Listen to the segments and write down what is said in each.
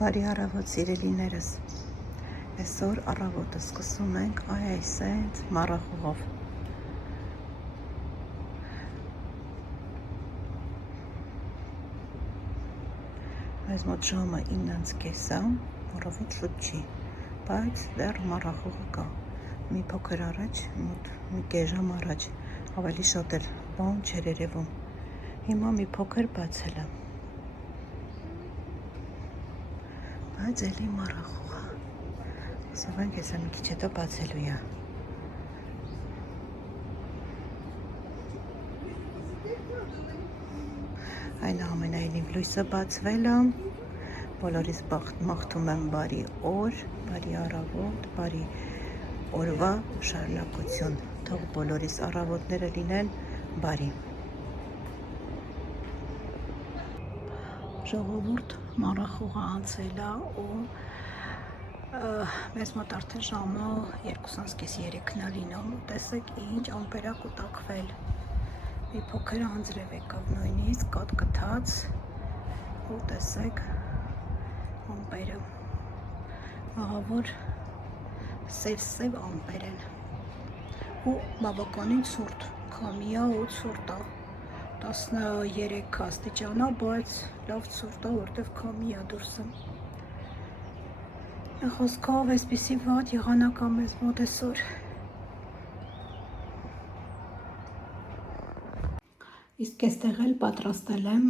Բարի առավոտ սիրելիներս, այսօր առավոտը սկսում ենք այսենց մառախուղով։ Այս մոտ ժամը 9:30 է, առավոտ շուտ չի, բայց դեռ մառախուղը կա։ Մի փոքր առաջ, մոտ մի կես ժամ առաջ, ավելի շատ էլ բան չէր երևում։ Հիմա մի փոքր բացել է։ Բայց էլի մառախուղ է։ Ասենք հեսա մի քիչ հետո բացելու է։ Այնուամենայնիվ լույսը բացվել է։ Բոլորիս մաղթում եմ բարի օր, բարի առավոտ, բարի օրվա շարունակություն։ Թող բոլորիս առավոտները լինեն բարի։ Ժողովուրդ, մառախուղը անցել է ու մեզ մոտ արդեն ժամը 2:30-3-ն է լինում։ Տեսեք ինչ ամպեր է կուտակվել։ Մի փոքր անձրև եկավ նույնիսկ կաթկթած ու տեսեք ամպերը։ Ահա որ սև ամպեր են ու բավականին ցուրտ, քամի է ու ցուրտ է։ 13 աստիճան է, բայց լավ ցուրտ է, որտեվ քամի է դուրսը։ Խոսքով այսպիսի վատ եղանակ է մեզ մոտ այսօր։ Իսկ այստեղ էլ պատրաստել եմ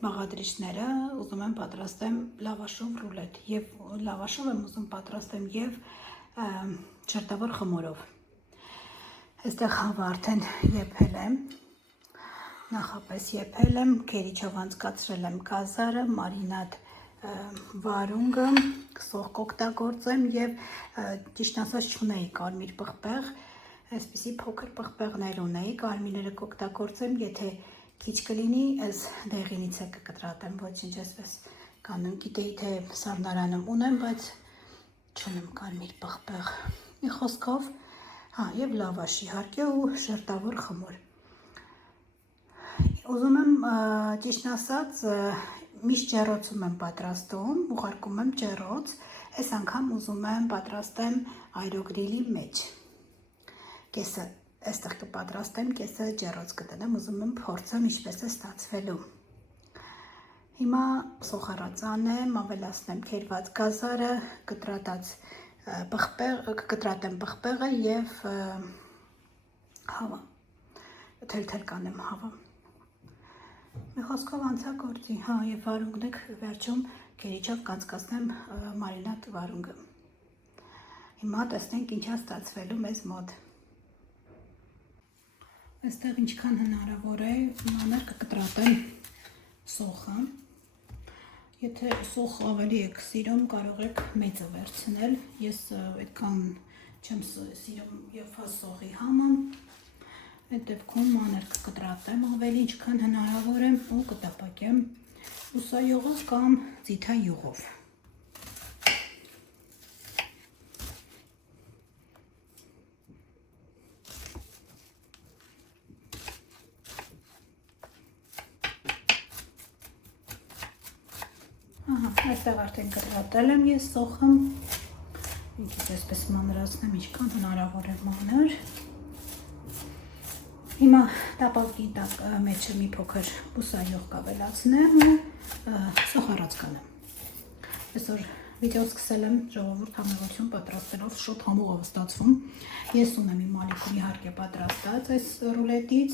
բաղադրիչները, ուզում եմ պատրաստեմ լավաշով ռուլետ եւ լավաշով եմ ուզում պատրաստեմ եւ չերտավոր խմորով։ Այստեղ հավը արդեն եփել եմ, նախապես եփել եմ, քերիչով անցկացրել եմ գազարը, մարինադ վարունգը, սոխ կօգտագործեմ եւ ճիշտ ասած չունեի կարմիր պղպեղ, այսպիսի փոքր պղպեղներ ունեի, կարմիրները կօգտագործեմ, եթե քիչ կլինի, այս դեղինից է կկտրատեմ, ոչինչ այսպես կանեմ, գիտեի թե սառնարանում ունեմ, բայց չունեմ կարմիր պղպեղ։ Մի խոսքով, եւ լավաշ իհարկե ու շերտավոր խմոր։ Ուզում եմ ճիշտ ասած միշտ ջեռոցում եմ պատրաստում, ուղարկում եմ ջեռոց, այս անգամ ուզում եմ պատրաստեմ այրոգրիլի մեջ։ Կեսը այստեղ կպատրաստեմ, կեսը ջեռոց կդնեմ, ուզում եմ փորձեմ ինչպես է ստացվելու։ Հիմա սոխառածան եմ, ավելացնեմ քերված գազարը, կկտրատեմ պղպեղը եւ հավը, թել կանեմ հավը։ Մի խոսքով անցա գործի, եւ վարունգն եք վերջում քերիչով կանցկացնեմ մարինադ վարունգը։ Հիմա տեսնենք ինչա ստացվելու մեզ մոտ։ Այստեղ ինչքան հնարավոր է մանր կկտրատեմ սոխը։ Եթե սոխ ավելի եք սիրում, կարող եք մեծը վերցնել։ Ես այդքան չեմ սիրում եփա սոխի համը։ Այդ դեպքում մանր կկտրատեմ ավելի ինչքան հնարավոր է ու կտապակեմ ուսայողով կամ ձիթայուղով։ Այստեղ արդեն կտրատել եմ ես սոխը։ Ինքս այսպես մանրացնեմ ինչքան հնարավոր է մանր։ Հիմա տապակի մեջը մի փոքր ուսայող կավելացնեմ ու սոխառած կանեմ։ Այսօր վիդեո սկսել եմ ժողովուրդ համեղություն պատրաստելով, շուտ համող է ստացվում։ Ես ունեմ իմ ալիքում իհարկե պատրաստած այս ռուլետից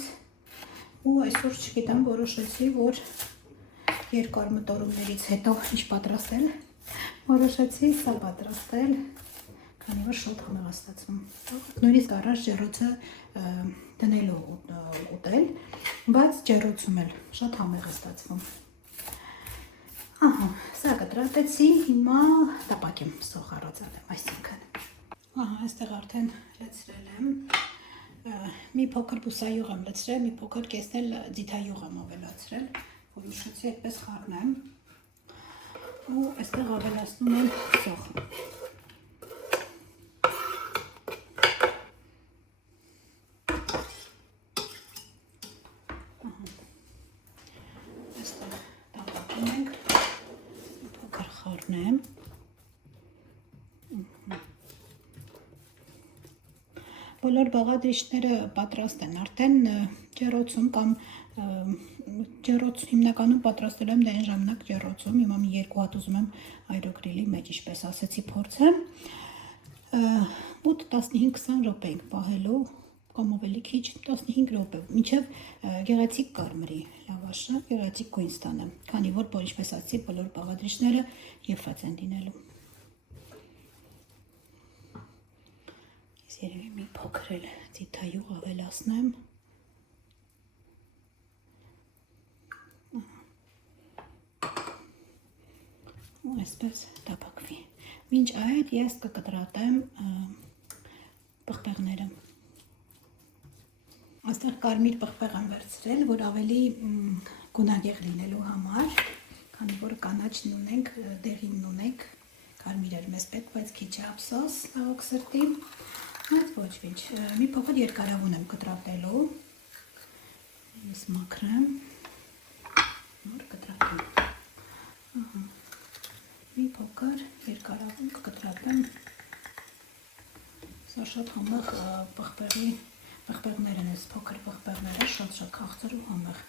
ու այսօր չգիտեմ որոշեցի, որ երկար մտորումներից հետո ինչ պատրաստել, որոշեցի սա պատրաստել, քանի որ շուտ համեղ է ստացվում։ Նույնիսկ առաջ ջեռոցը դնելու ուտել, բայց ջեռոցում էլ շատ համեղ է ստացվում։ Ահա, սա կտրատեցի, հիմա տապակեմ սոխառածանեմ, այսինքն։ Ահա, այստեղ արդեն լցրել եմ, մի փոքր բուսայուղ եմ լցրել, մի փոքր կեսնել ձիթայուղ եմ ավելացրել, որ ուշացի այդպես խառնեմ, ու այստեղ ավելացնում եմ սոխը։ Այստեղ տապակում ենք, մի փոքր խառնում լցնեմ։ Բոլոր բաղադրիչները պատրաստ են, արդեն ջեռոցում կամ հիմնականում պատրաստել եմ դեն ժամանակ ջեռոցում, հիմա մի 2 հատ ուզում եմ այրոգրիլի մեջ, ինչպես ասեցի, փորձեմ, 8-15-20 րոպե ենք պահելու, կամ ավելի քիչ, 15 րոպե, մինչև գեղեցիկ կարմրի լավաշը, գեղեցիկ գույն ստանեմ, քանի որ ինչպես ասեցի, բոլոր բաղադրիչները եփված են լինելու։ Երևի մի փոքր էլ ձիթայուղ ավելացնեմ։ Ու այսպես տապակվի։ Մինչ այդ ես կկտրատեմ պղպեղները։ Այստեղ կարմիր պղպեղ եմ վերցրել, որ ավելի գունագեղ լինելու համար, քանի որ կանաչն ունենք, դեղին ունենք, կարմիրեր մեզ պետք, բայց քիչ է ափսոս, լավոք սրտի։ Այդ ոչ ինչ, մի փոքր երկարավուն եմ կտրատելու, ես մաքրեմ, նոր կտրատեմ, մի փոքր երկարավուն կտրատեմ, սա շատ համեղ պղպեղներ են, ես փոքր պղպեղները, շատ քաղցր ու համեղ,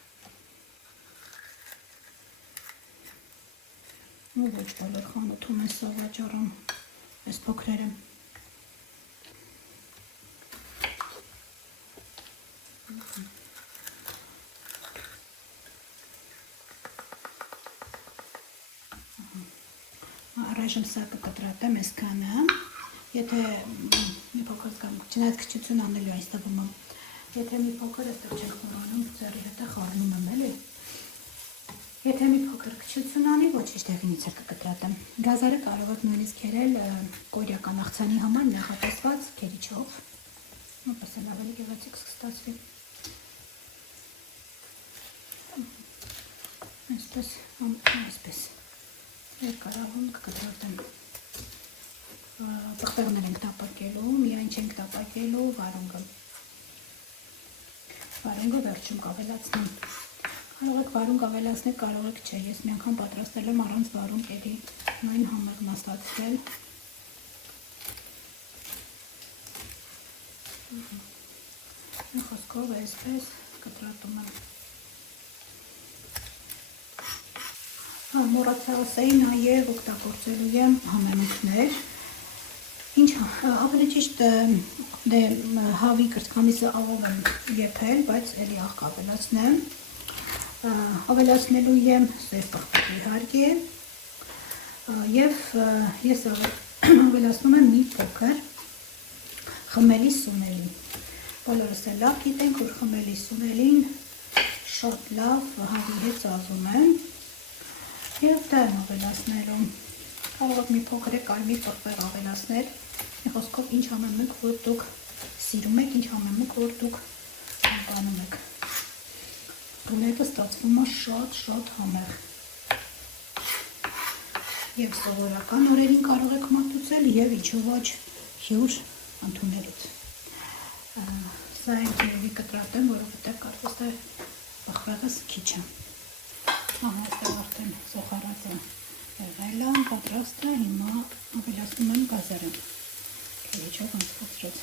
ու ոչ բոլոր խանութում են սա վաճառում, այս փոքրերը, Առայժմ սա կկտրատեմ այսքանը, եթե մի փոքր զգամ, չնայած քչություն անելու այս տվում եմ, եթե մի փոքր այստեղ չեմ խորանում, ձեռի հետ է խառնում եմ էլի, եթե մի փոքր քչություն անի, ոչինչ տեղինից է կկտրատեմ, գազարը կարող եք նույնիսկ քերել կորյական աղցանի համար նախատեսված քերիչով, նույնպես էլ ավելի գեղեցիկ կստացվի, այսպես, երկարավուն կկտրատեմ, պղպեղներ ենք տապակելու, միայն չենք տապակելու վարունգը, վարունգը վերջում կավելացնեմ, կարող եք վարունգ ավելացնել, կարող եք չէ, ես մի անգամ պատրաստել եմ առանց վարունգ էլի նույն համեղն է ստացվել, մի խոսքով այսպես կտրատում եմ, մոռացա ասեի նաև օգտագործելու եմ համեմունքներ, ինչ ավելի ճիշտ հավի կրծքամիսը աղով եմ եփել, բայց էլի աղ կավելացնեմ, ավելացնելու եմ սև պղպեղ իհարկե, և ես ավելացնում եմ մի փոքր խմելի սունելի, բոլորս էլ լավ գիտենք, որ խմելի սունելին շատ լավ հավի հետ ծազում եմ, և դա եմ ավելացնելու, կարող եք մի փոքր կարմիր պղպեղ ավելացնել, մի խոսքով ինչ համեմունք, որ դուք սիրում եք, ինչ համեմունք, որ դուք անպանում եք, ռուլետը ստացվում է շատ համեղ, և սովորական օրերին կարող եք մատուցել, և ինչու ոչ հյուր ընդուներիդ, սա եմ երևի կտրատեմ, որովհետև կարծես թե պղպեղս քիչ է, ահա այստեղ արդեն սոխարած է եղել է, պատրաստ է, հիմա ավելացնում եմ գազերը, քերիչով անցկացրած։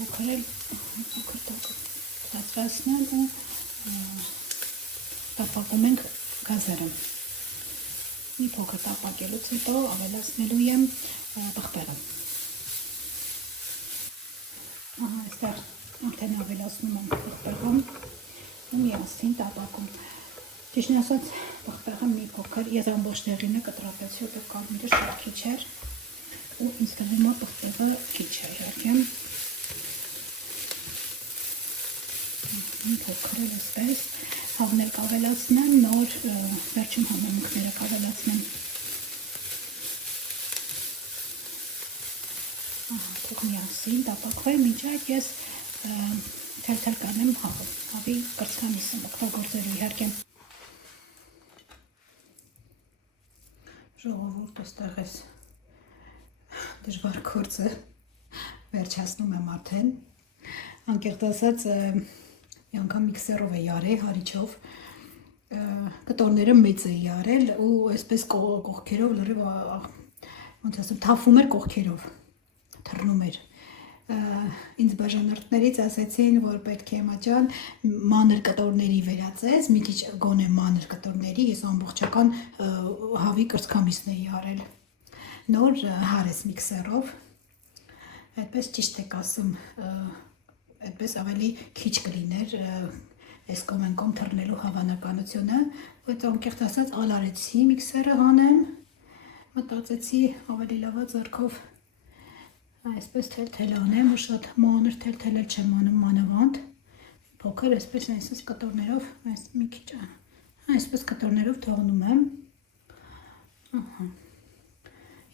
Փոքր տածրացնել ու տապակում ենք գազերը, մի փոքր տապակելուց հետո ավելացնելու եմ պղպեղը, այստեղ արդեն ավելացնում եմ պղպեղը ու միասին տապակում, ճիշտն ասած պղպեղը մի փոքր, ես ամբողջ դեղինը կտրատեցի, որտեղ կարմիրը շատ քիչ էր ու ինձ թվում է պղպեղը քիչ է իհարկե, մի փոքր էլ այսպես, հավն էլ կավելացնեմ, նոր վերջում համեմունքները կավելացնեմ, թող միասին տապակվի, մինչ այդ ես թել կանեմ հավի կրծքամիսը օգտագործելու իհարկե, Ժողովուրդ այստեղ էս դժվար գործը վերջացնում եմ արդեն։ Անկեղծ ասած, մի անգամ միքսերով է yarել, հարիչով։ Կտորները մեծ է yarել ու այսպես կողքերով լրիվ ոնց ասեմ, թափվում էր կողքերով, թռնում էր։ Ինձ բաժանորդներից ասեցին, որ պետք է մաճան մանր կտորների վերածես, մի քիչ գոնե մանր կտորների, ես ամբողջական հավի կրծքամիսն էի արել։ Նոր հարես միքսերով, այդպես ճիշտ եք ասում, այդպես ավելի քիչ կլիներ այս կոմենկոմ թռնելու հավանականությունը, բայց անկեղծ ասած ալարեցի միքսերը հանեմ, մտածեցի ավելի լավա ձեռքով այսպես թել-թել անեմ ու շատ մանր թել-թելել չեմ անում մանավանդ, փոքր այսպես այսպես կտորներով, մի քիչ այսպես կտորներով թողնում եմ։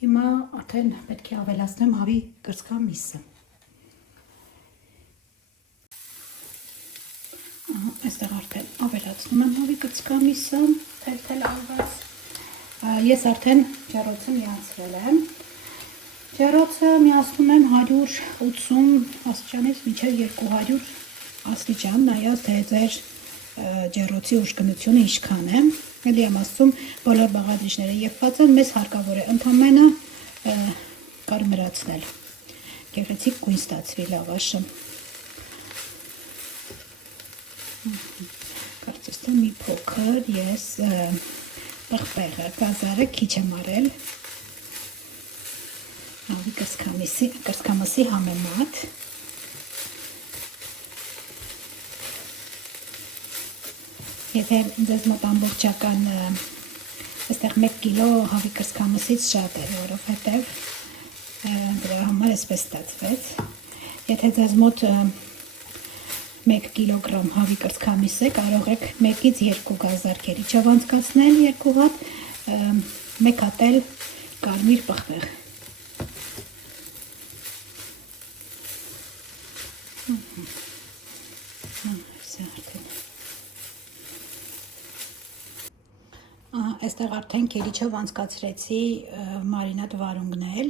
Հիմա արդեն պետք է ավելացնեմ հավի կրծքամիսը։ Այստեղ արդեն ավելացնում եմ հավի կրծքամիսը, թել-թել արված։ Ես արդեն ջեռոցը միացրել եմ։ Ջեռոցը միացնում եմ 180 աստիճանից մինչև 200 աստիճան, նայած թե ձեր ջեռոցի ուժգնությունը ինչքան է։ Էլի եմ ասում, բոլոր բաղադրիչները եփված են, մեզ հարկավոր է ընդամենը կարմրացնել։ Գեղեցիկ գույն ստացվի լավաշը։ Կարծես թե մի փոքր ես պղպեղը, գազարը քիչ եմ արել։ Հավի կրծքամսի համեմատ։ Եթե ձեզ մոտ ամբողջական այստեղ 1 կիլո հավի կրծքամսից շատ է, որովհետև դրա համար այսպես ստացվեց։ Եթե ձեզ մոտ 1 կիլոգրամ հավի կրծքամիս է, կարող եք 1-ից 2 գազար կերիչով անցկացնել, 2 հատ, 1 հատ էլ կարմիր պղպեղ։ Այստեղ արդեն կերիչով անցկացրեցի մարինատ վարունգն էլ,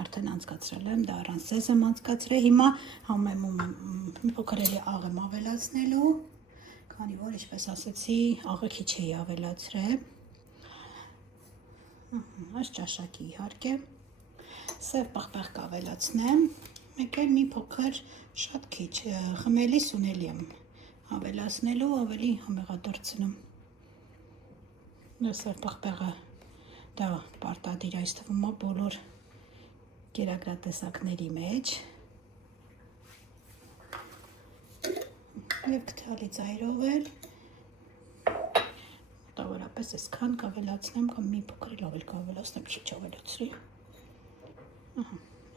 արդեն անցկացրել եմ, դա առանց սեզ եմ անցկացրել, հիմա համեմում եմ, մի փոքր էլի աղ եմ ավելացնելու, քանի որ ինչպես ասեցի, աղը քիչ էի ավելացրել, այս ճաշակի իհարկե, սև պղպեղ կավելացնեմ, մեկ էլ մի փոքր շատ քիչ, խմելի սունելի եմ ավելացնելու, ավելի համեղադարձնում։ Սև պղպեղը դա պարտադիր այս թվում է բոլոր կերակրատեսակների մեջ և կթալի ծայրով էլ մոտավորապես այսքան կավելացնեմ կամ մի փոքր էլ ավել կավելացնեմ, քիչ ավելացրի,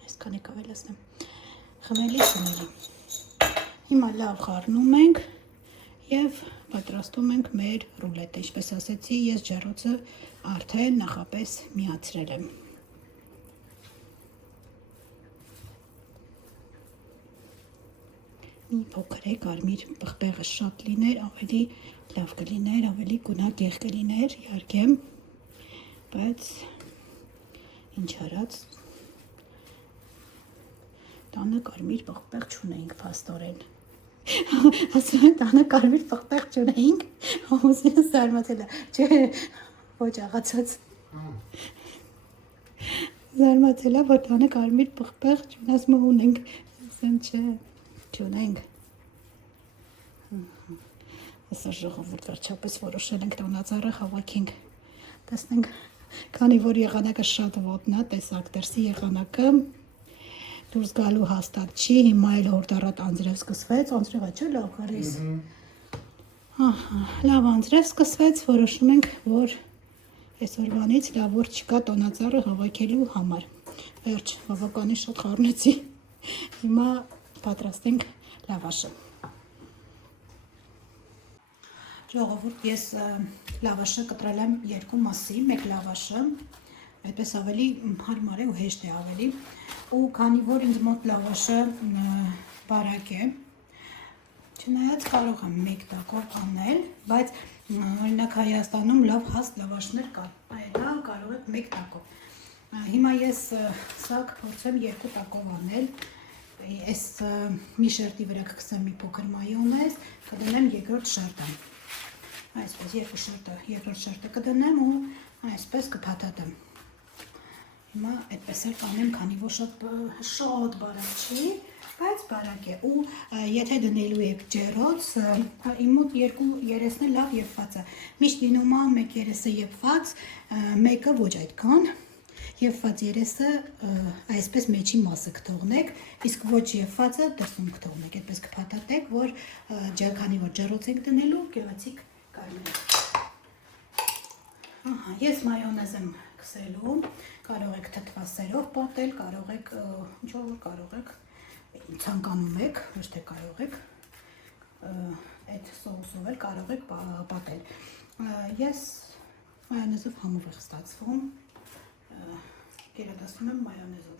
այսքան է կավելացնեմ, խմելի սունելի։ Հիմա լավ խառնում ենք և պատրաստում ենք մեր ռուլետը, ինչպես ասեցի, ես ջեռոցը արդեն նախապես միացրել եմ։ Մի փոքր է կարմիր պղպեղը շատ լիներ, ավելի լավ կլիներ, ավելի գունագեղ կլիներ, իհարկե, բայց ինչ արած, տանը կարմիր պղպեղ չունեինք փաստորեն։ Ասում են տանը կարմիր պղպեղ չունեինք, ամուսինս զարմացել է, չէ, ոչ աղացած, զարմացել է, որ տանը կարմիր պղպեղ չունասմը ունենք, ասեմ չէ, չունենք, ասա ժողովուրդ վերջապես որոշել ենք տոնածառը հավաքենք, տեսնենք, քանի որ եղանակը շատ ոտնա, տեսակ դրսի եղանակը, դուրս գալու հաստատ չի, հիմա էլ հորդառատ անձրև սկսվեց, անձրև է չէ լավ հարիս, լավ անձրև սկսվեց, որոշում ենք, որ այսօրվանից լավ որ չկա տոնածառը հավաքելու համար, վերջ, բավականին շատ խառնեցի, հիմա պատրաստենք լավաշը։ Ժողովուրդ, ես լավաշը կտրել եմ 2 մասի, 1 լավաշը, այդպես ավելի հարմար է ու հեշտ է ավելի, ու քանի որ ինձ մոտ լավաշը բարակ է, չնայած կարող եմ 1 տակով անել, բայց օրինակ Հայաստանում լավ հաստ լավաշներ կան, դա կարող եք 1 տակով։ Հիմա ես սա կփորձեմ 2 տակով անել։ Այս մի շերտի վրա կգցեմ մի փոքր մայոնեզ, կդնեմ երկրորդ շերտը։ Այսպես երկրորդ շերտը կդնեմ ու այսպես կփաթաթեմ։ Հիմա այդպես էլ կանեմ, քանի որ շատ բարակ չի, բայց բարակ է։ Ու եթե դնելու եք ջեռոց, իմ մոտ 2 երեսն է լավ եփված է։ Միշտ լինում է 1 երեսը եփված, մեկը ոչ այդքան։ Եփված երեսը այսպես մեջի մասը կթողնեք, իսկ ոչ եփվածը դրսում կթողնեք, այդպես կփաթաթեք, որ քանի որ ջեռոց եք դնելու, գեղեցիկ կլինի։ Ահա, ես մայոնեզ եմ քսելու, կարող եք թթվասերով պատել, կարող եք ինչով կարող եք, ցանկանում եք, ոչ թե կարող եք այդ սոուսով էլ կարող եք պատել։ Ես մայոնեզով համով եմ ստացվում, գերադասում եմ մայոնեզով,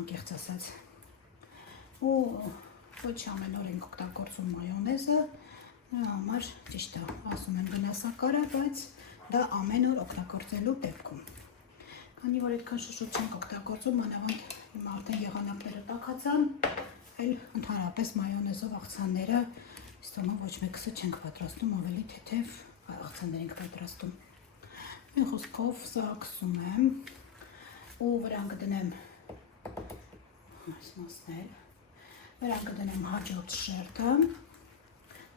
անկեղծ ասած, ու ոչ ամեն օր ենք օգտագործում մայոնեզը, նրա համար ճիշտ է, ասում եմ վնասակար է, բայց դա ամեն օր օգտագործելու դեպքում։ Քանի որ այդքան շուշուտ չենք օգտագործում, մանավանդ հիմա արդեն եղանակները տաքացան, այլ ընդհանրապես մայոնեզով աղցանները ստոմա ոչ մեկսը չենք պատրաստում, ավելի թեթև աղցաններ ենք պատրաստում։ Մի խոսքով սա կսում եմ ու վրան կդնեմ այս մասներ, վրան կդնեմ հաջորդ շերտը,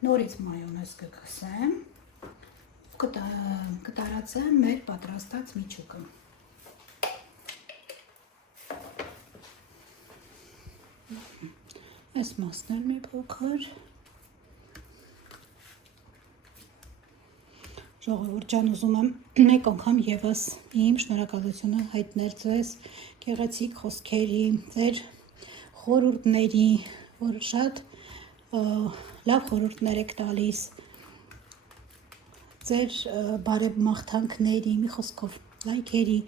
նորից մայոնեզ կգցեմ, կտարածեմ մեր պատրաստած միջուկը։ Այս մասն էլ մի փոքր։ Ժողովուրդ ջան, ուզում եմ մեկ անգամ եւս իմ շնորհակալությունը հայտնել ձեզ գեղեցիկ խոսքերի, ձեր խորհուրդների, որ շատ լավ խորհուրդներ եք տալիս, ձեր բարեմաղթանքների, մի խոսքով լայքերի,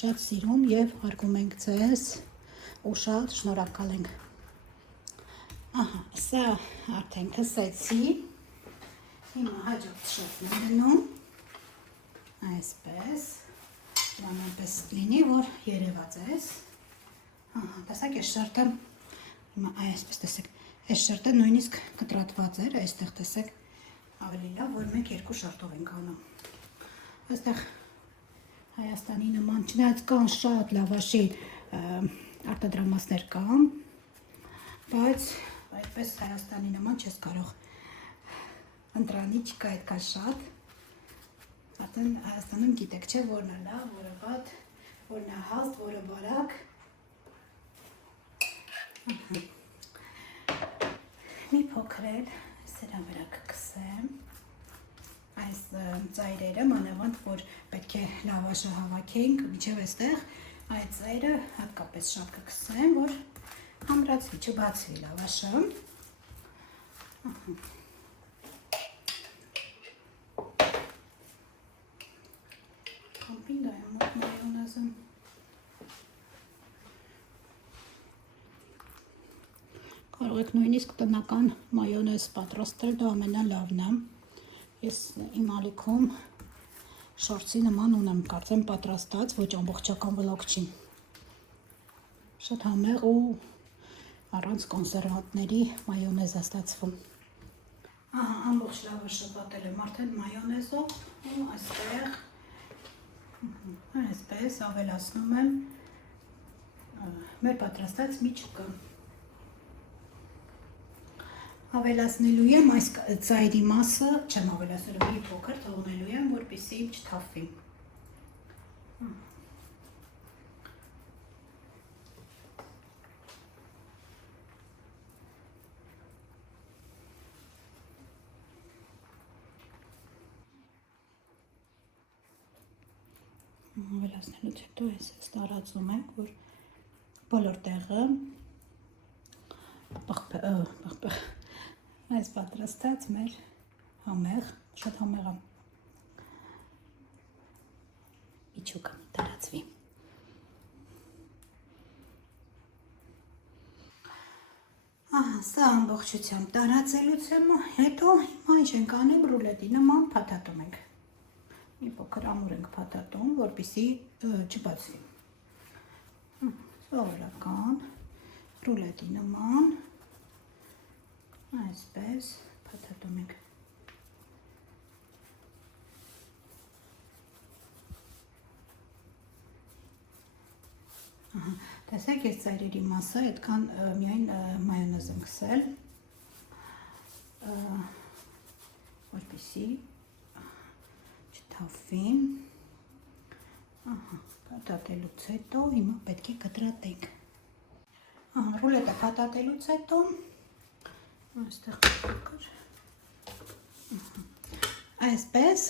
շատ սիրում եւ հարգում ենք ձեզ ու շատ շնորհակալ ենք։ Ահա, սա արդեն քսեցի։ Հիմա հաջորդ շերտն եմ դնում, այսպես, դրանպես լինի, որ երևած ես, տեսակ այս շերտը, հիմա այսպես տեսեք, այս շերտը նույնիսկ կտրատված էր, այստեղ տեսեք ավելի լավ, որ մենք 2 շերտով ենք անում, այստեղ Հայաստանի նման չնայած կան շատ լավաշի արտադրամասներ կան, բայց այդպես Հայաստանի նման չես կարող ընտրանի չկա այդքան շատ, արդեն Հայաստանում գիտեք չէ, որն է լավ, որը վատ, որն է հաստ, որը բարակ։ Մի փոքր էլ սրա վրա կգցեմ այս ծայրերը, մանավանդ, որ պետք է լավաշը հավաքենք, միջև այստեղ այդ ծայրը հատկապես շատ կգցեմ, որ ամրացվի, չբացվի լավաշը։ Կարող եք նույնիսկ տնական մայոնեզ պատրաստել, դա ամենալավն է։ Ես իմ ալիքում շորցի նման ունեմ, կարծեմ պատրաստած, ոչ ամբողջական վլոկ չի։ Շատ համեղ ու առանց կոնսերվանտների մայոնեզ է ստացվում։ Ահա, ամբողջ լավաշը պատել եմ արդեն մայոնեզով ու այստեղ այսպես ավելացնում եմ մեր պատրաստած միջուկը։ Ավելացնելու եմ այս ծայրի մասը, չեմ ավելացնելու, մի փոքր թողնելու եմ, որպեսզի չթափվի։ Ավելացնելուց հետո այս տարածում ենք, որ բոլոր տեղը այս պատրաստած մեր համեղ, շատ համեղ միջուկը տարածվի։ Ահա, սա ամբողջությամբ տարածելուց հետո հիմա ինչ ենք անում ռուլետի նման փաթաթում ենք։ մի փոքր ամուր ենք փաթաթում, որպեսզի չբացվի։ Սովորական ռուլետի նման այսպես փաթաթում ենք։ Տեսեք, ես ծայրերի մասը այդքան միայն մայոնեզ եմ քսել, որպեսզի չթափվին։ Փաթաթելուց հետո հիմա պետք է կտրատենք։ Ռուլետը փաթաթելուց հետո այստեղ փոքր այսպես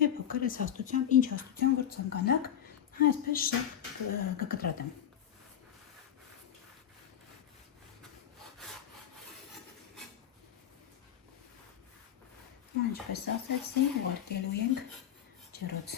մի փոքր այս հաստությամբ, ինչ հաստությամբ որ ցանկանաք, այսպես շատ կկտրատեմ։ Ինչպես ասեցի, ուղարկելու ենք ջեռոց։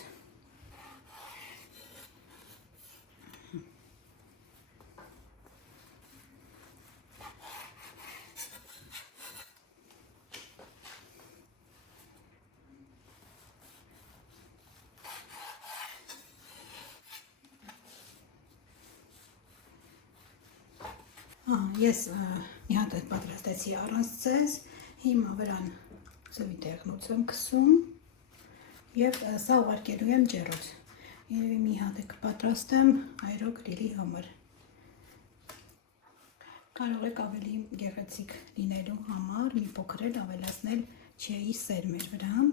Ես մի հատ պատրաստեցի առանց ձեզ, հիմա վրան ձևի տեղնուց եմ քսում և սա ուղարկելու եմ ջեռոց։ Երևի մի հատ կպատրաստեմ այրոգրիլի համար։ Կարող եք ավելի գեղեցիկ լինելու համար մի փոքր էլ ավելացնել չիայի սերմեր վրա,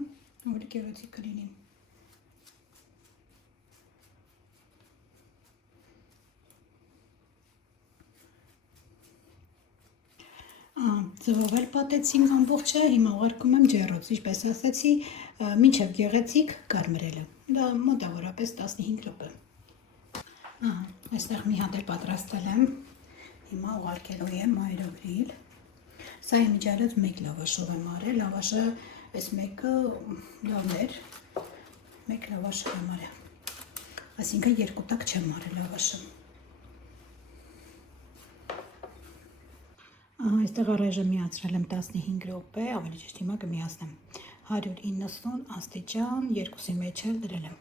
ավելի գեղեցիկ կլինի։ Ձվով էլ պատեցինք ամբողջը, հիմա ուղարկում եմ ջեռոց, ինչպես ասեցի, մինչև գեղեցիկ կարմրելը, դա մոտավորապես 15 րոպե։ Այստեղ մի հատ էլ պատրաստել եմ, հիմա ուղարկելու եմ այրոգրիլ, սա իմիջիալոց մեկ լավաշով եմ արել, լավաշը այս մեկը լավն էր, մեկ լավաշով եմ արել, այսինքն երկու տակ չեմ արել լավաշը։ Այստեղ առայժմ միացրել եմ 15 րոպե, ավելի ճիշտ հիմա կմիացնեմ 190 աստիճան, երկուսի մեջ էլ դրել եմ։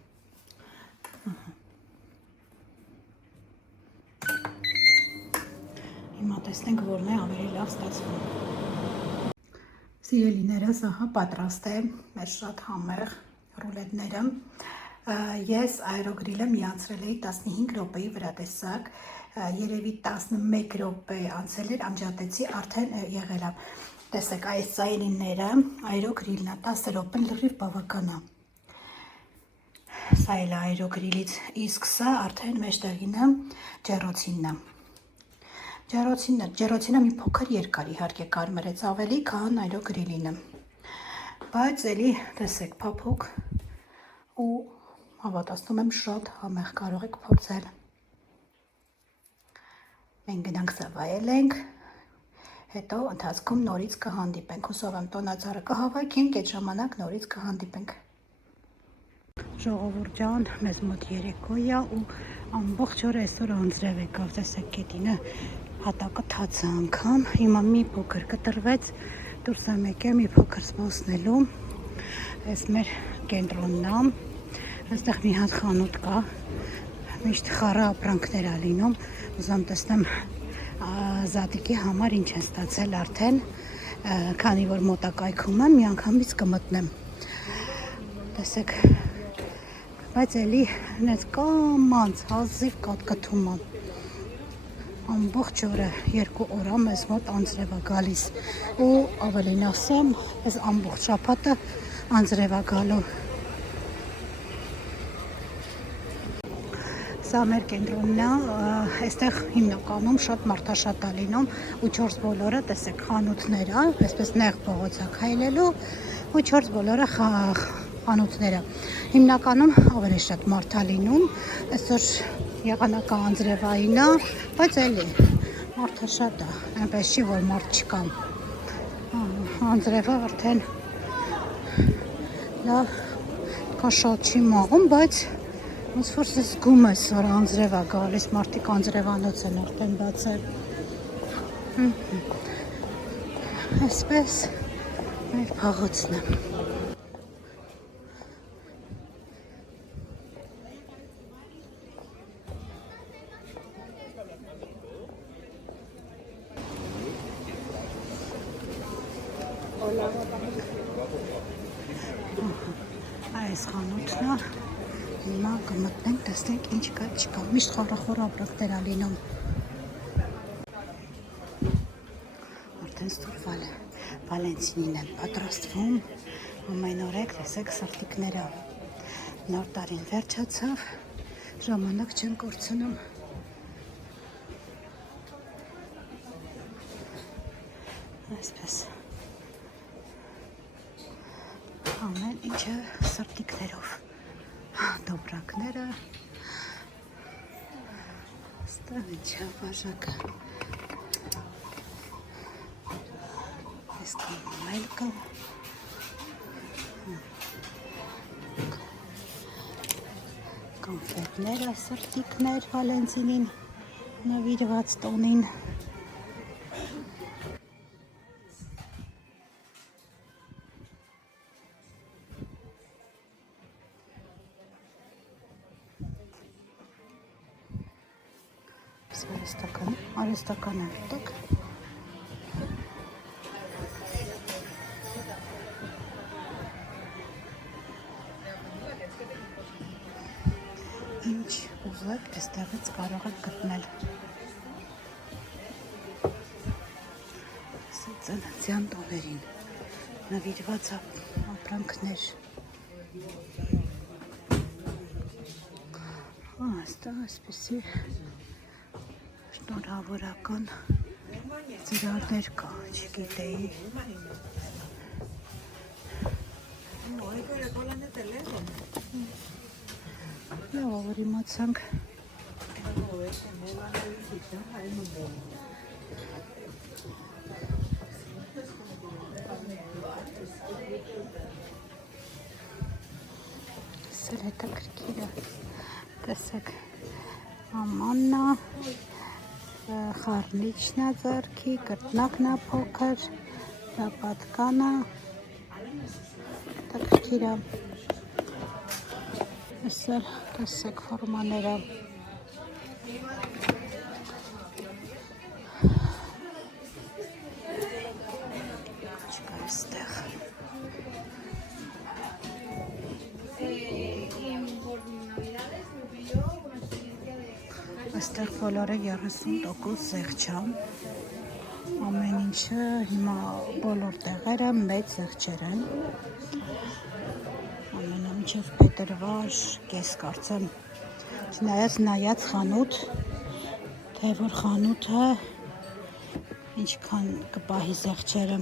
Հիմա տեսնենք որն է ավելի լավ ստացվում։ Սիրելիներս, ահա պատրաստ է մեր շատ համեղ ռուլետները։ Ես այրոգրիլը միացրել էի 15 րոպեի վրա, տեսակ, երևի 11 րոպե անցել էր, անջատեցի, արդեն եղել է։ Տեսեք, այս ծայրինները այրոգրիլն է, 10 րոպեն լրիվ բավական է։ Սա էլ է այրոգրիլից, իսկ սա արդեն մեջտեղինը ջեռոցինն է։ Ջեռոցինը մի փոքր երկար իհարկե կարմրեց ավելի, քան այրոգրիլինը։ Բայց էլի տեսեք, փափուկ ու հավատացնում եմ շատ համեղ, կարող եք փորձել։ Մենք գնանք սա վայելենք, հետո ընթացքում նորից կհանդիպենք, հուսով եմ տոնածառը կհավաքենք, այդ ժամանակ նորից կհանդիպենք։ Ժողովուրդ ջան, մեզ մոտ երեկո է ու ամբողջ օրը այսօր անձրև եկավ, տեսեք գետինը հատակը թաց է անգամ, հիմա մի փոքր կտրվեց, դուրս եմ եկել մի փոքր սպասնելու, այս մեր կենտրոնն է, այստեղ մի հատ խանութ կա, միշտ խառը ապրանքներ է լինում, ուզում տեսնեմ Զատիկի համար ինչ են ստացել արդեն, քանի որ մոտակայքում եմ, մի անգամից կմտնեմ, տեսեք, բայց էլի նենց կամանց հազիվ կատկթում է, ամբողջ օրը 2 օրա մեզ մոտ անձրև է գալիս ու ավելին ասեմ, այս ամբողջ շաբաթը անձրև է գալու։ Սա մեր կենտրոնն է, այստեղ հիմնականում շատ մարդաշատ է լինում ու 4 բոլորը, տեսեք, խանութներ է, այսպես նեղ փողոց է քայլելու ու 4 բոլորը խանութները։ Հիմնականում ավելի շատ մարդ է լինում, այսօր եղանակը անձրևային է, բայց էլի մարդաշատ է, այնպես չի, որ մարդ չկա։ Անձրևը արդեն լավ կա շատ չի մաղում, բայց ոնց որ զգում ես, որ անձրև է գալիս, մարդիկ անձրևանոց են արդեն բացել։ Այսպես մեր փողոցն է։ Այս խանութն է, հիմա կմտնենք, տեսնենք ինչ կա չկա, միշտ խորախոր ապրանքներ ա լինում։ Արդեն ստուրվել է, Վալենտինին են պատրաստվում, ամեն օրեք տեսեք սրտիկները, նոր տարին վերջացավ, ժամանակ չեն կորցնում։ Այսպես ամեն ինչը սրտիկներով, դոբրակները, ստեղ ինչա վաժակը, ես կանում էլ կա, կոնֆետները, սրտիկներ Վալենտինին նվիրված տոնին, արեստական է մտեք, ինչ ուզեք այստեղից կարող եք գտնել, ծննդյան տոներին նվիրված ապրանքներ, այստեղ այսպիսի շնորհավորական ծրարներ կա, չգիտեի։ Լավ, որ իմացանք։ Սր հետաքրքիր է, տեսեք, ամաննա, խառնիչն է ձեռքի, կրտնակն է փոքր, պատկանը, հետաքրքիր է, այսր տեսեք ֆորմաները, չկա այստեղ, այստեղ բոլորը 30% զեղչ, ամեն ինչը հիմա բոլոր տեղերը մեծ զեղչեր են, ամենը մինչև փետրվար կես կարծեմ, չնայած նայած խանութ, թե որ խանութը ինչքան կպահի զեղչերը,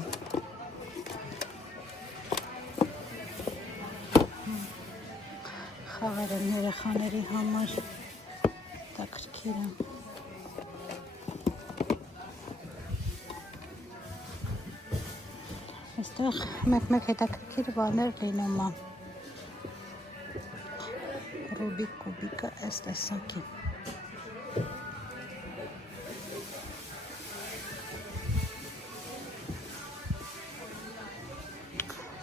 խաղեր են երեխաների համար, հետաքրքիր է։ Այստեղ մեկ հետաքրքիր բաներ լինում է, Ռուբիկ կուբիկը այս տեսակի,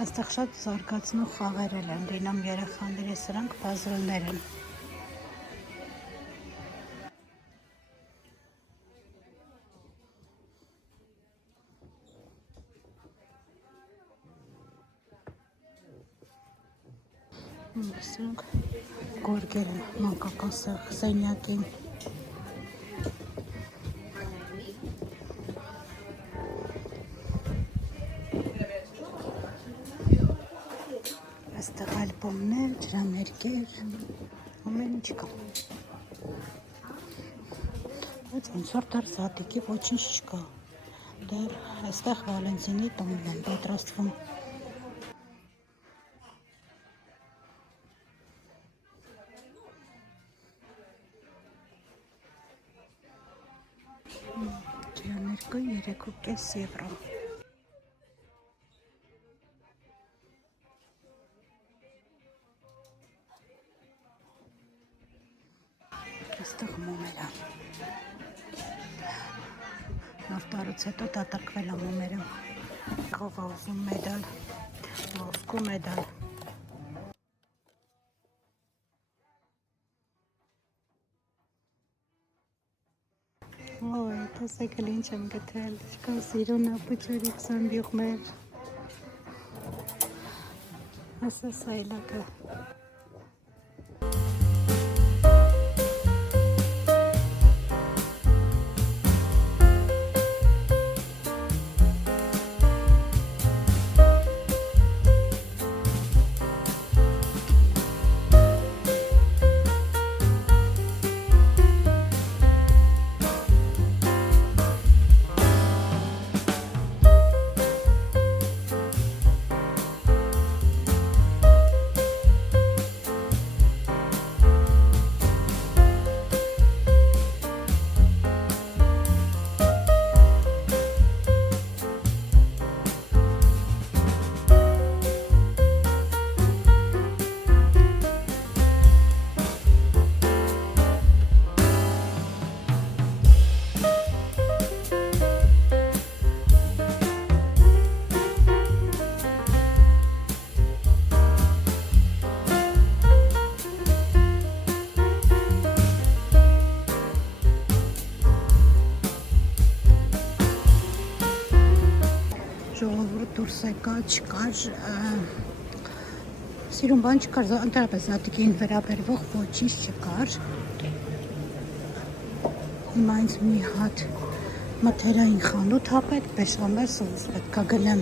այստեղ շատ զարգացնող խաղեր են լինում երեխաների, սրանք պազլներ են։ Սրանք գորգեր են մանկական սենյակին։ Այստեղ ալբոմներ, ջրաներկեր, ամեն ինչ կա։ Բայց ոնց որ դեռ զատիկի ոչինչ չկա։ Դեռ այստեղ Վալենտինի տոնն են պատրաստվում։ Ջրաներկը 3.5 եվրո։ Այստեղ մոմեր է։ Նոր տարուց հետո դատարկվել է մոմերը։ Ով է ուզում մեդալ, ոսկու մեդալ։ Ой, տեսեք էլ ինչ եմ գտել, շկա սիրուն ապուջերի 20 մեր։ Ասա սայլակը։ Ժողովուրդ դուրս եկա, չկար, սիրուն բան չկար, ընդհանրապես Զատիկին վերաբերվող ոչինչ չկար։ Հիմա ինձ մի հատ մթերային խանութ ա պետք, բեշամել սոուս պետք ա գնեմ։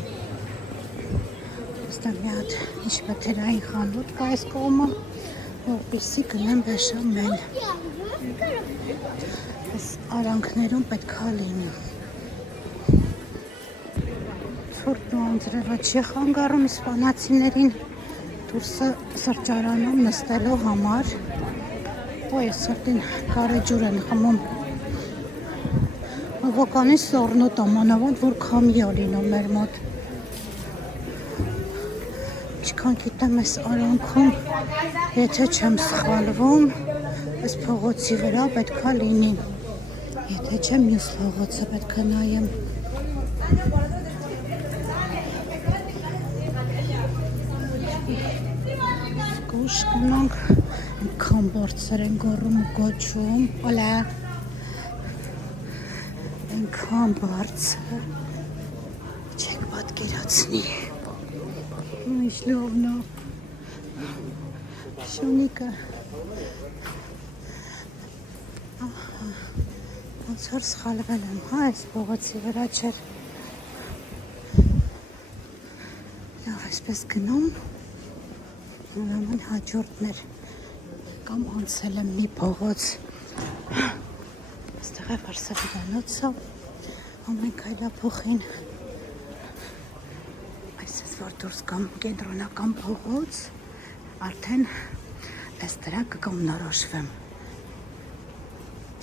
Ոստա մի հատ ինչ մթերային խանութ կա այս կողմը, որպեսզի գնեմ բեշամել։ Այս արանքներում պետք ա լինի։ Ցուրտն ու անձրևը չի խանգարում իսպանացիներին դուրսը սրճարանում նստելու համար։ Ոյ սրտին կարեջուր են խմում։ Բավականին սառնոտ ամանավանդ, որ քամի ա լինում մեր մոտ։ Ինչքան գիտեմ այս արանքում, եթե չեմ սխալվում, այս փողոցի վրա պետք ա լինի։ Եթե չեմ մյուս փողոցը պետք ա նայեմ։ Ուշ գնանք, այնքան բարձր են գոռում ու գոչում, օլա, այնքան բարձր, չեք պատկերացնի, ինչ լավն ա, շունիկը, ոնց որ սխալվել եմ, հա, այս փողոցի վրա չէր, լավ այսպես գնում, Ուրեմն հաջորդներ կամ անցել եմ մի փողոց, այստեղ է վարսավիրանոցը, ամեն քայլափոխին, այսպես որ դուրս կամ կենտրոնական փողոց, արդեն այս դրա կկողմնորոշվեմ,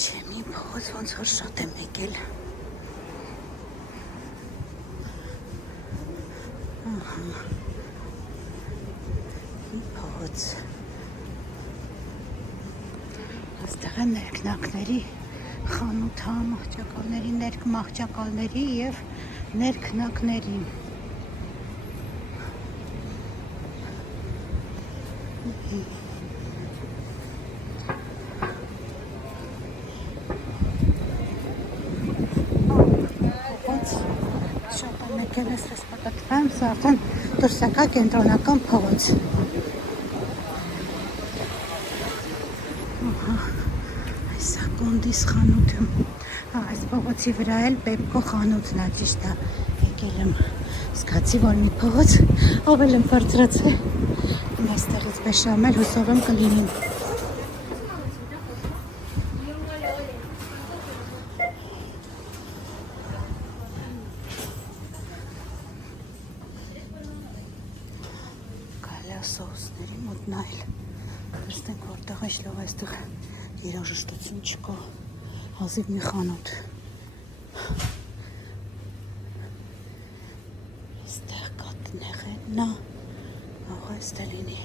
չէ մի փողոց ոնց որ շատ եմ եկել, Այստեղ են ներքնակների խանութ հա, մահճակալների և ներքնակների։ Շատ եմ եկել ես պատտվեմ, սա արդեն դուրս եկա կենտրոնական փողոց։ Կոնդիս խանութը, այս փողոցի վրա էլ Պեպկո խանութն է ճիշտ է եկել եմ, զգացի որ մի փողոց ավել եմ բարձրացել, այստեղից բեշամել հուսով եմ կլինի։ Կարելի է սոուսների մոտ նայել, տեսնենք որտեղ է լավ այստեղ երաժշտություն չկա, հազիվ մի խանութ։ Այստեղ կատնեղենն է, աղա այստեղ լինի։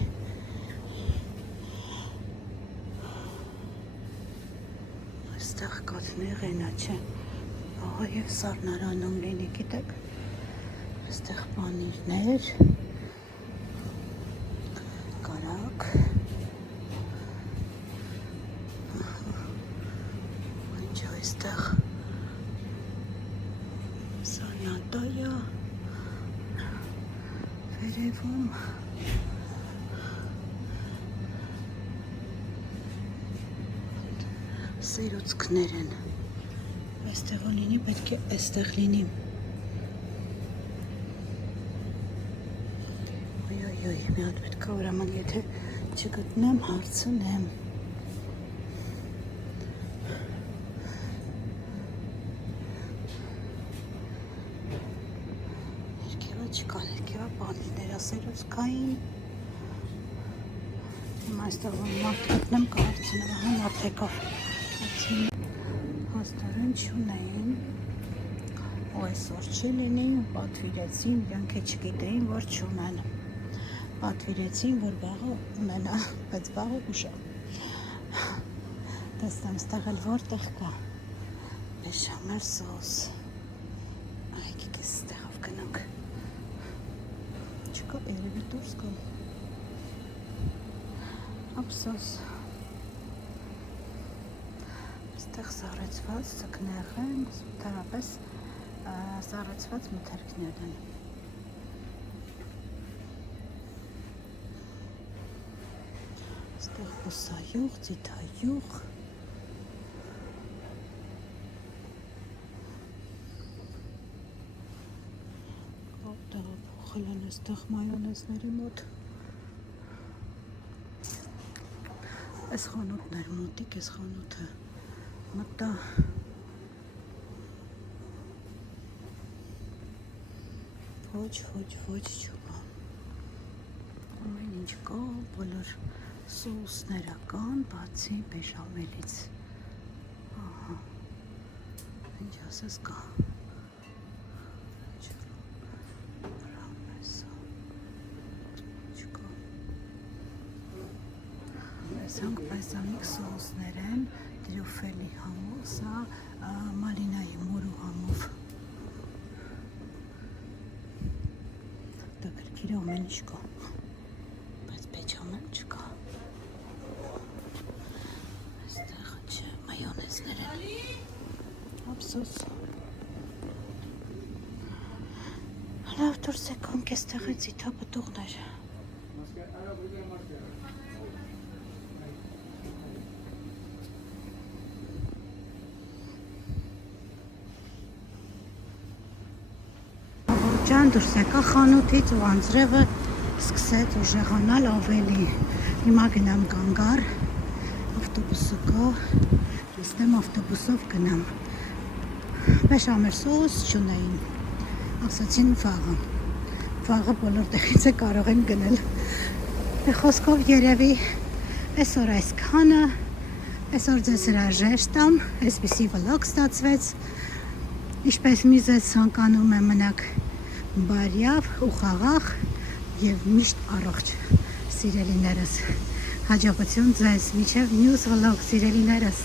Այստեղ կատնեղենն է, չէ, աղա և սառնարանում լինի, գիտեք, այստեղ պանիրներ, կարակ, այստեղ սանատայա վերևում սերուցքներ են։ Այստեղ լինի, պետք է այստեղ լինի։ Ոյ, մի հատ պետք է ուրեմն, եթե չգտնեմ, հարցնեմ։ Ներքևը չկա, ներքևը պանիրներ, սերուցքային։ Այստեղ մարդ գտնեմ կարծնեմ, հա մարդ եկավ։ Հաստորեն չունեին, ու այսօր չլինի, պատվիրեցին, իրանք է չգիտեին, որ չունեն։ Պատվիրեցին, որ բաղը ունենա, բայց բաղը ուշ է։ Տեսնեմ, ստեղ էլ որտեղ կա։ Բեշամել սոս։ Այգիք ես ստեղով գնանք։ Չկա, երևի դուրս կա։ Ափսոս։ Այստեղ սառեցված ծկներ են, թերապես սառեցված մթերքներ են։ Այստեղ բուսայուղ, ձիթայուղ։ Տեղը փոխել են այստեղ մայոնեզների մոտ։ Այս խանութն էր մոտիկ, այս խանութը մտա։ Ոչ չկա։ Ամեն ինչ կա, բոլոր սոուսները կան, բացի բեշամելից։ Ահա, ինչ ասես կա։ Սրանք պայսամիկ սոուսներ են, տրյուֆելի համով, սա մալինայի մորու համով։ Դա գրքիրը ամեն ինչ կա, բայց բեչամել չկա։ Այստեղը չէ, մայոնեզներ են։ Ափսոս։ Լավ դուրս եկանք այստեղից իթապտուղներ։ Ջան դուրս եկա խանութից ու անձրևը սկսեց ուժեղանալ ավելի։ Հիմա գնամ կանգար, ավտոբուսը կա, նստեմ ավտոբուսով գնամ։ Բեշամել սոուս չունեին, ասացին վաղը։ Վաղը բոլոր տեղից է կարող են գնել։ Խոսքով երևի այսօր այսքանը, այսօր ձեզ հրաժեշտ եմ, այսպիսի վլոգ ստացվեց, ինչպես միզեց ցանկանում եմ մնաք բարյավ ու խաղաղ և միշտ առողջ սիրելիներս, հաջողություն ձեզ, մինչև մյուս վլոգ սիրելիներս։